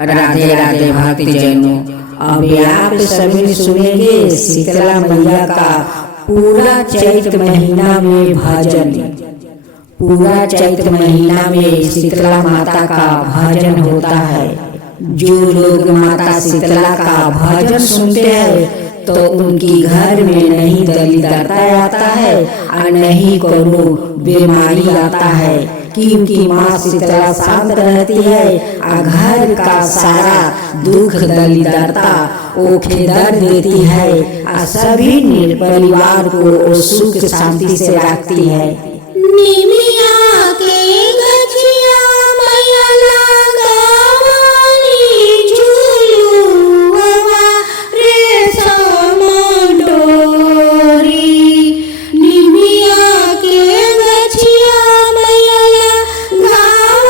राधे राधे भक्तजनों, अब आप सभी सुनेंगे शीतला मैया का पूरा चैत महीना में भजन। पूरा चैत महीना में शीतला माता का भजन होता है। जो लोग माता शीतला का भजन सुनते हैं तो उनकी घर में नहीं दरिद्रता आता है और नहीं कोनो बीमारी आता है, क्योंकि माँ शीतला शांत रहती है और घर का सारा दुख दरिद्रता वो खेदर देती है और सभी परिवार को वो सुख शांति से रखती है। निमिया के गछिया मैया लगावली झुलुआ रेशम डोरी। निमिया के गछिया मैया लगावली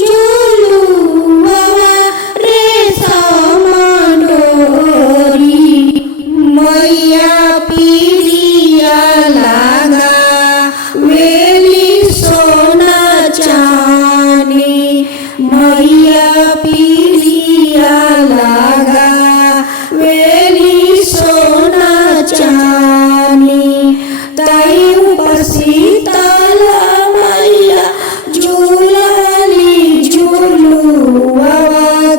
झुलुआ रेशम डोरी। मैया पीलिया लगा वेली सोना चानी। मैया पीलिया लगा वेली सोना चानी। ताई ऊपर शीतला मैया झूलली झूलुआ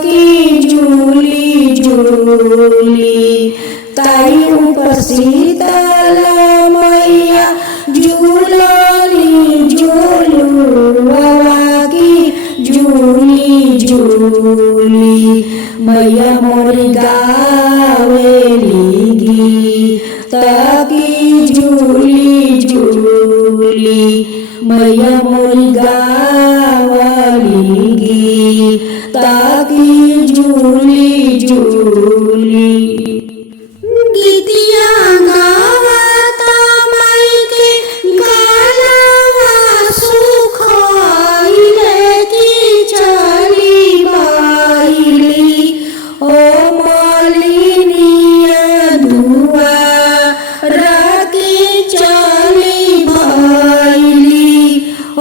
की झूली झूली। ताई ऊपर शीतला मैया झूलली झूलुआ की झूली झूली। मैया मोरी गावेली गीत की झूली झूली। मैया मोरी गावली गीत की झूली झूली। गीतिया गावता माई के गालवा सुखाइले की चली बाइली। ओ मालिनिया दुआरा की चली बाइली। ओ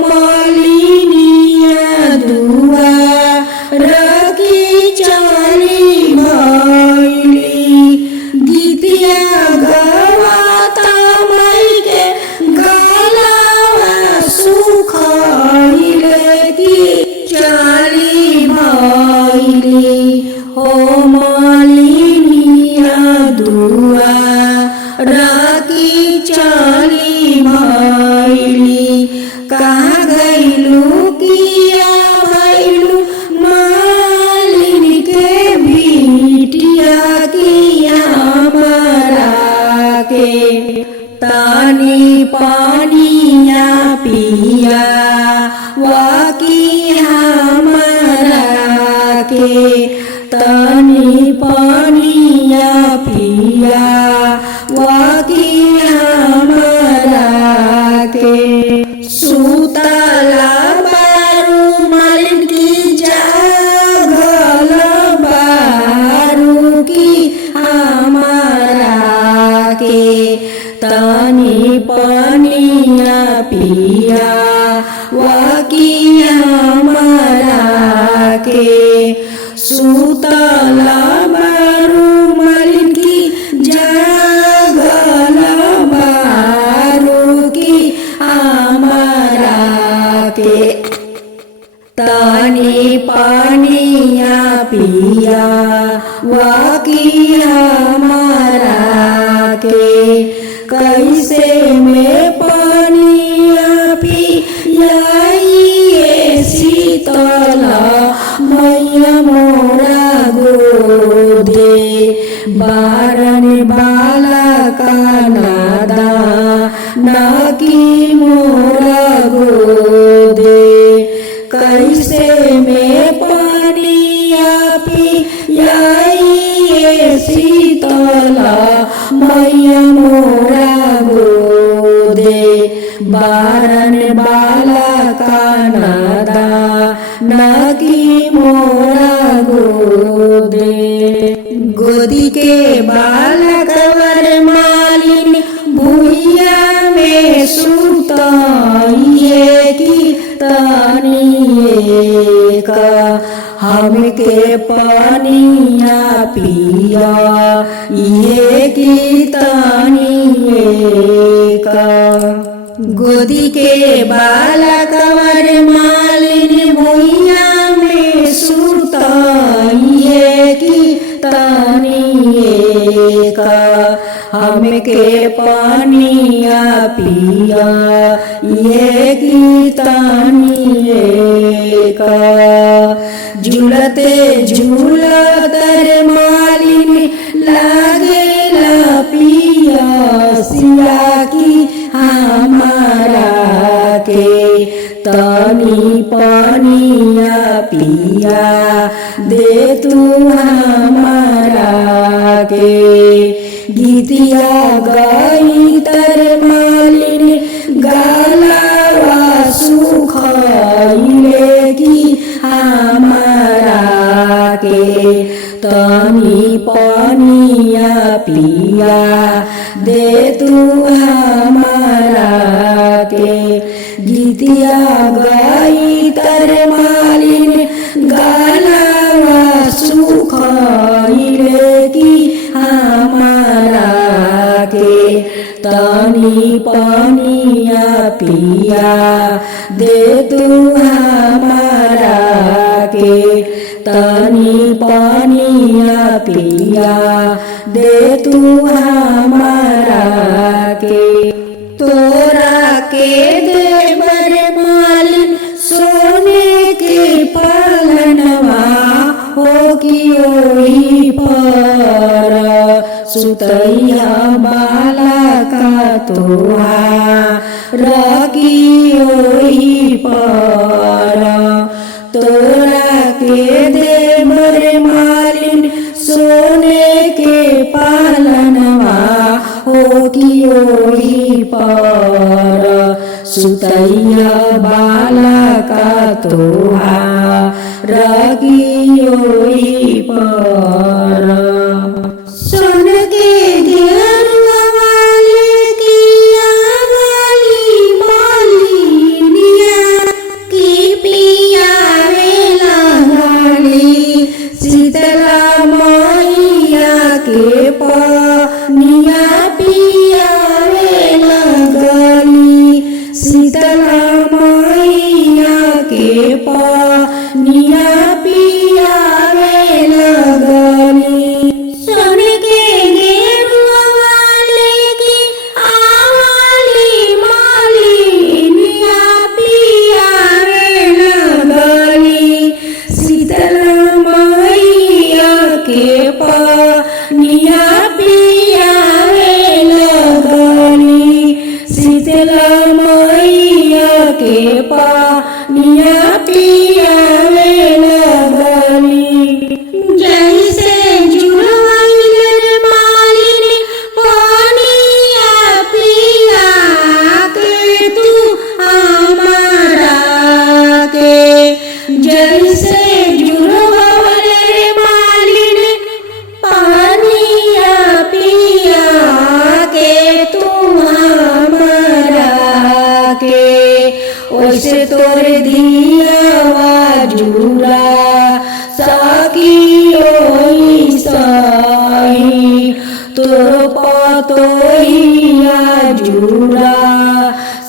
मालिनिया दुआरा की चली बाइली। गीतिया गवाता माई के गालवा सुखाइले की चली बाइली। हो मालिनिया दुआरा की चली बाइली। कहाँ गइलू किया भइलू मालिनी के बिटिया किया मरा के। तानी पानिया पिया वाकी हमरा के। तानी पानिया पिया वाकी हमरा के। सुतला बारू मालिन की जागल बारू की हमरा के। तानी पानिया पिया वाकी हमरा के। सुतला बारू मालिन की जागल बारू की हमरा के। तानी पानिया पिया वाकी हमरा के। कैसे में पानिया पियाइए शीतला मैया मोरा गोदे। बारन बाला का नादा नाकी मोरा गोदे। कैसे में पानिया पियाइए शीतला मैया मोरा गोदे। बारन बाला का नादा नाकी मोरा गोदे। गोदी के बालकवर मालिन भुइया में सुताइए की तानिए का हमके पनिया पिया ये की तानिए का। गोदी के बाला कवर मालिन भुइया में सुताइए की तानिए का। हमके पनिया पिया ये की तानिए का। झूलते झूलतर मालिन लागेला पिया सिया की हमारा के। तनी पनिया पिया दे तू हमारा के। गीतिया गाई तर मालिन गालावा सुखाइले की हमारा के। तनी पनिया पिया दे तू हमारा के। गीतिया गाई तर मालिन गालावा सुखाइले की हमारा के। तनी पनिया पिया दे तू हमारा के। तनी पनिया पिया दे तू हमारा के। तोरा के देवर मालिन सोने के पालनवा हो कि ओही पर सुतैया बाला का तोहार की ओही पर। तोरा के देवर मालिन सोने के पालनवा हो कि ओही पर सुतैया बाला का तोहार की ओही पर। सोन के घेरुआ वाले किया वाली मालिनिया की पियावेला गाली। शीतला मैया के पनिया पियावेला गाली। शीतला मैया के पनिया पियावेला गाली। सोन के घेरुआ वाले की आवाली मालिनिया पियावेला गाली। शीतला मैया के पनिया पियावेला गाली। शीतला मैया के पनिया पियावेला गाली। जैसे जुड़वाइलर मालिन पनिया पिया के तू हमारा के। जैसे जुड़वाइलर मालिन पनिया पिया के तू हमारा के। वैसे तोर दिया जुड़ा साकी ओई साई। तोर पतोहिया जुड़ा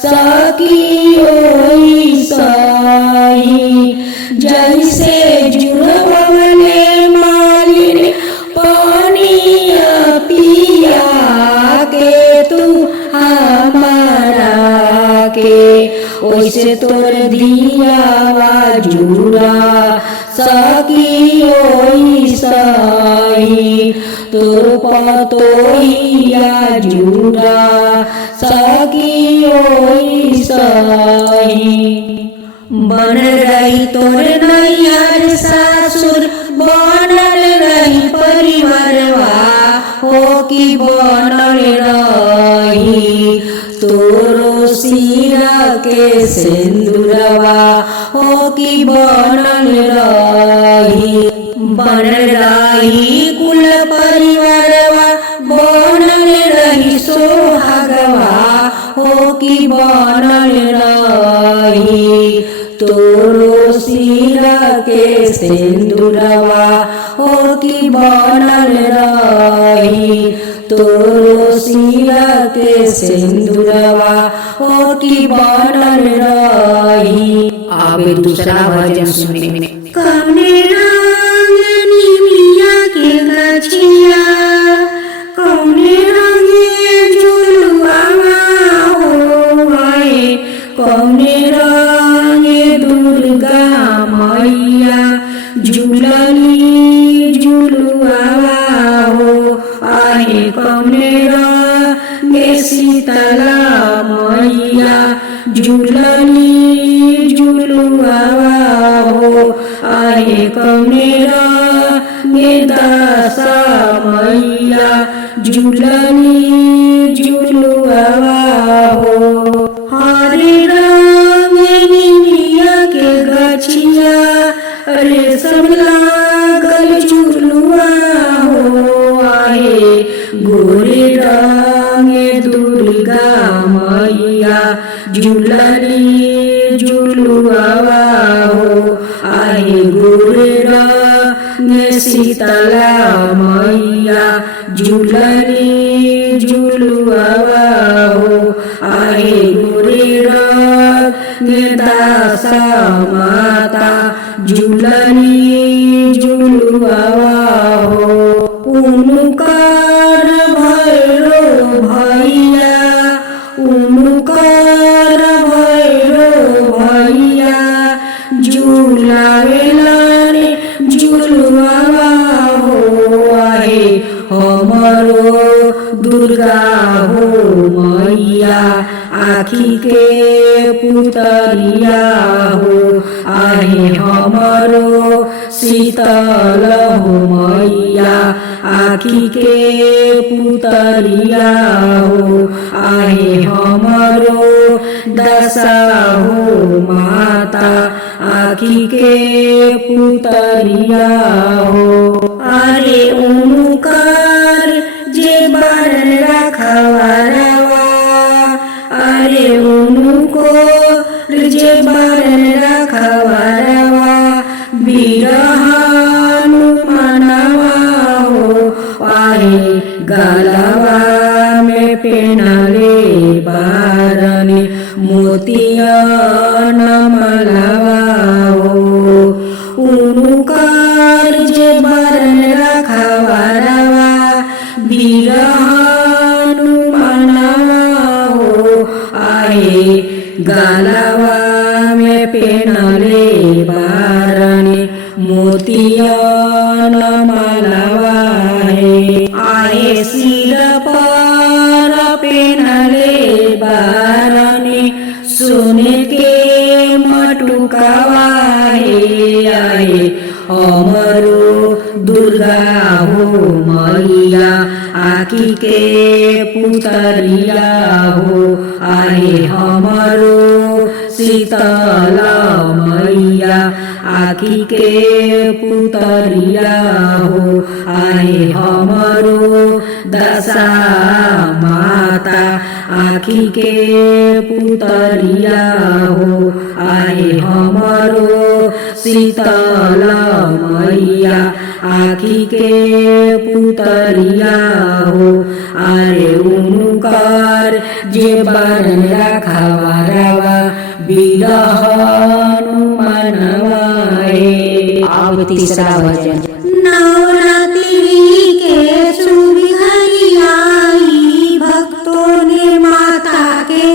साकी ओई साई। जैसे जुड़वले मालिन पनिया पिया के तू हमारा के। वैसे तोर दिया जुड़ा साकी ओई साई। तोर पतोहिया जुड़ा साकी ओई साई। बन रही तोर नैयर सासुर बनल रही परिवारवा हो कि बनल रही। तोरो सिरा के सिंदूरवा हो कि बनल रही। बनल रही कुल परिवारवा बनल रही सोहागवा हो कि बनल रही। तोरो सिरा के सिंदूरवा हो कि बनल रही तोरो सिरा के सिंदूरवा हो कि बनल रही। आवे दूसरा भजन सुने में। कौने रंग निमिया के गछिया कौने रंग झुलुआ हो आए कौने रंग दुर्गा मैया झूलली झुलुआ हो आए कौने रंग शीतला मैया झूलली झुलुआ हो आए कौने रंग दशा मैया झूलली झुलुआ हो। हरे रंग निमिया के गछिया रेशम लागल झुलुआ हो आए गोरे रंग दुर्गा मैया झूलली झुलुआ हो आए गोरे रंग शीतला मैया झूलली झुलुआ हो आए गोरे रंग दासा माता झूलली झुलुआ हो। उनुकार भैरो भैया उनुकार भैरो भैया झूलावेला रे झुलुआ हो आए हमरो दुर्गा हो मैया आखी के पुतरिया हो आए हमरो शीतल हो मैया आखी के पुतरिया हो आए हमरो दशा हो माता आखी के पुतरिया हो। अरे ओंकार जे बरन रखवारवा अरे उनको जे बरन रखवारवा बिरहानु मनवा हो आए गलवा में पेनले बारने मोतिया नमलवा हो। उनुकार जे बरन रखवारवा बिरहानु मनवा हो आए गलवा में पेनले बारने मोतिया नमलवा है आए सिर पर पेनले बारने सोने के मटुकावा है आए हमरो दुर्गा हो मैया आखी के पुतरिया हो आए हमरो शीतला मैया आखी के पुतरिया हो आए हमरो दशा माता आखी के पुतरिया हो आए हमरो शीतला मैया आखी के पुतरिया हो आरे उनुकार जे बरन रखवारवा बिरहानु मनवाए। अब तीसरा भजन। नवरात्रि के शुभ घड़ी आई भक्तों ने माता के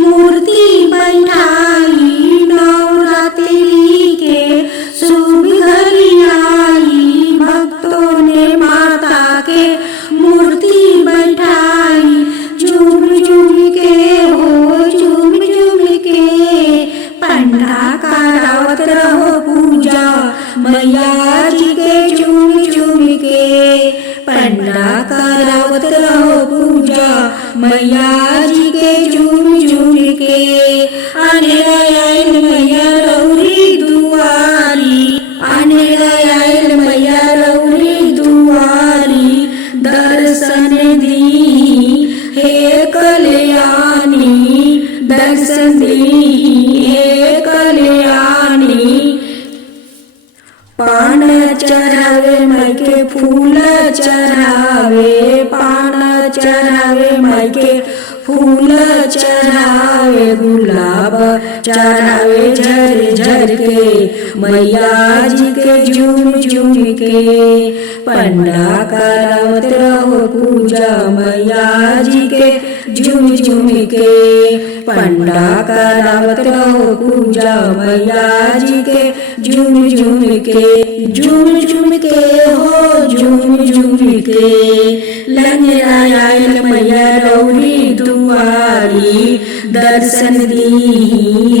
मूर्ति बैठाई नवरात्रि के शुभ घड़ी आई भक्तों ने माता के मूर्ति बैठाई झूम झूम के हो झूम झूम के पंडा करावत रहो पूजा मैया जी के झूम झूम के पंडा करावत रहो पूजा मैया जी के झूम झूम के अनेरा आयल मैया रौरी दुआरी अनेरा आयल मैया रौरी दुआरी दर्शन दी हे कल्याणी दर्शन दी हे कल्याणी पान चढ़ावे माई के फूल चढ़ावे, पान चढ़ावे माई के फूल चढ़ावे, गुलाब चढ़ावे झर झर के मैया जी के झूम झूम के। पंडा करावत रहो पूजा मैया जी के झूम झूम के, पंडा करावत रहो पूजा मैया जी के झूम झूम के। झूम झूम के हो झूम झूम के, लंगड़ा आयल मैया रौरी दुआरी, दर्शन दी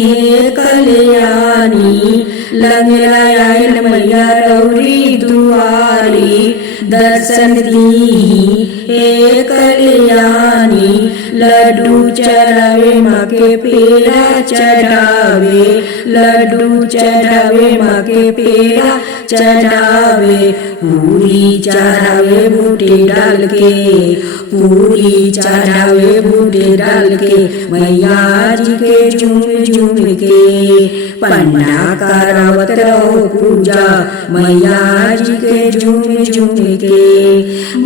है कल्याणी। लंगड़ा आयल मैया रौरी दुआरी, दर्शन दी है कल्याणी। लड्डू चढ़ावे माँ के पेड़ा चढ़ावे, लड्डू चढ़ावे माँ के पेड़ा चढ़ावे, पूरी चढ़ावे बूटे डाल के, पूरी चढ़ावे बूटे डाल के मैया जी के झूम झूम के। पंडा करावत रहो पूजा मैया जी के झूम झूम के।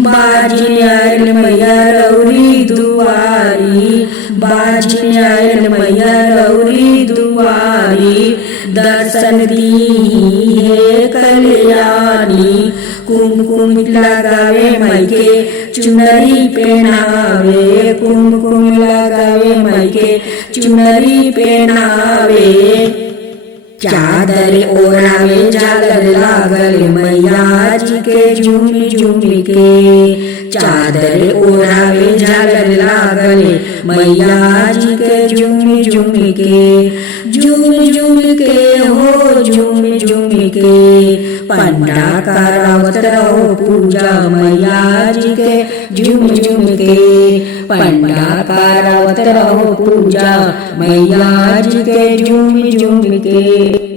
बाजी आयल मैया रौरी दुआरी, बाजी आयल मैया रौरी दुआरी, दर्शन दी है कल्याणी। कुमकुम लगावे माई के चुनरी पहनावे, कुमकुम लगावे माई के चुनरी पहनावे, चादर ओढ़ावे झालर लागल मैया जी के झूम झूम के। चादर ओढ़ावे झालर लागल मैया जी के झूम झूम के। झूम झूम के हो झूम झूम के, पंडा करावत रहो पूजा मैया जी के झूम झूम के, पंडा करावत रहो पूजा मैया जी के झूम झूम के।